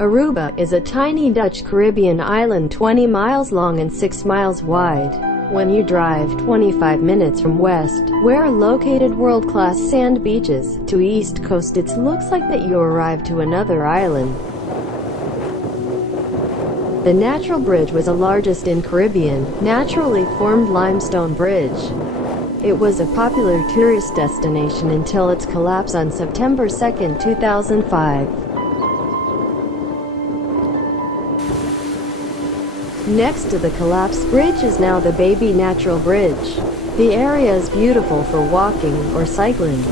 Aruba is a tiny Dutch Caribbean island 20 miles long and 6 miles wide. When you drive 25 minutes from west, where are located world-class sand beaches, to east coast, it looks like that you arrive to another island. The Natural Bridge was the largest in Caribbean, naturally formed limestone bridge. It was a popular tourist destination until its collapse on September 2, 2005. Next to the collapsed bridge is now the Baby Natural Bridge. The area is beautiful for walking or cycling.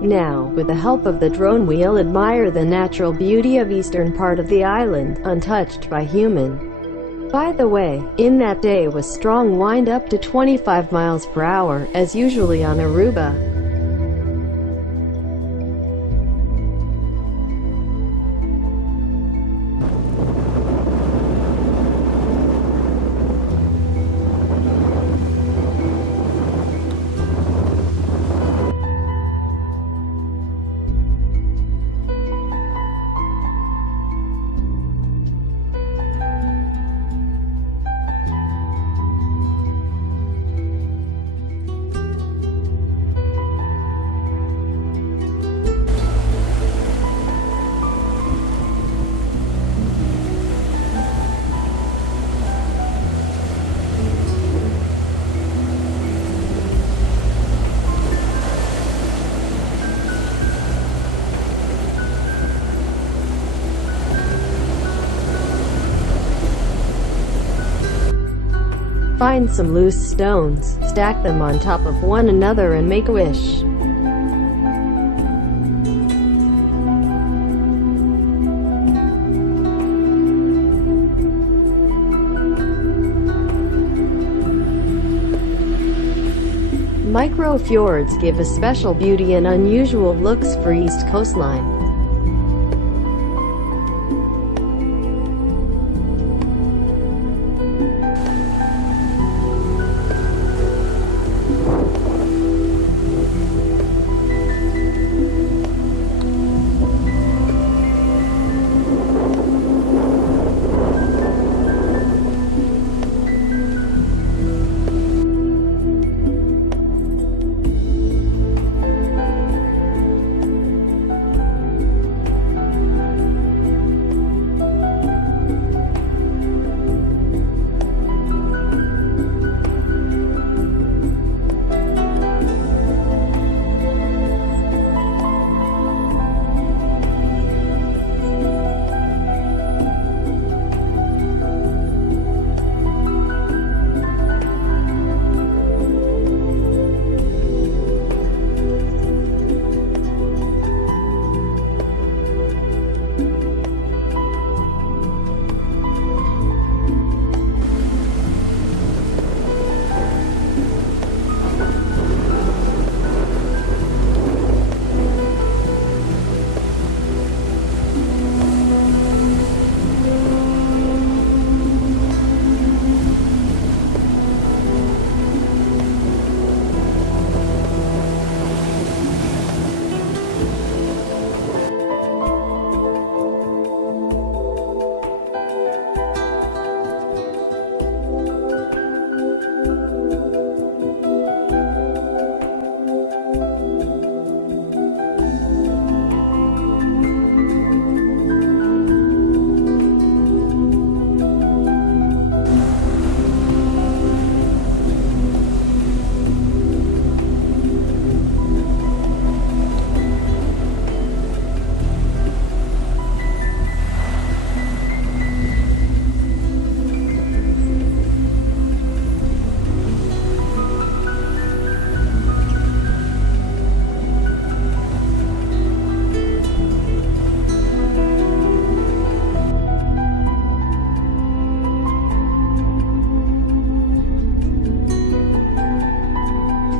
Now, with the help of the drone, we'll admire the natural beauty of eastern part of the island, untouched by human. By the way, in that day was strong wind up to 25 miles per hour, as usually on Aruba. Find some loose stones, stack them on top of one another and make a wish. Micro-fjords give a special beauty and unusual looks for east coastline.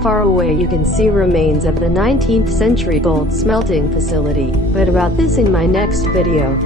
Far away you can see remains of the 19th century gold smelting facility, but about this in my next video.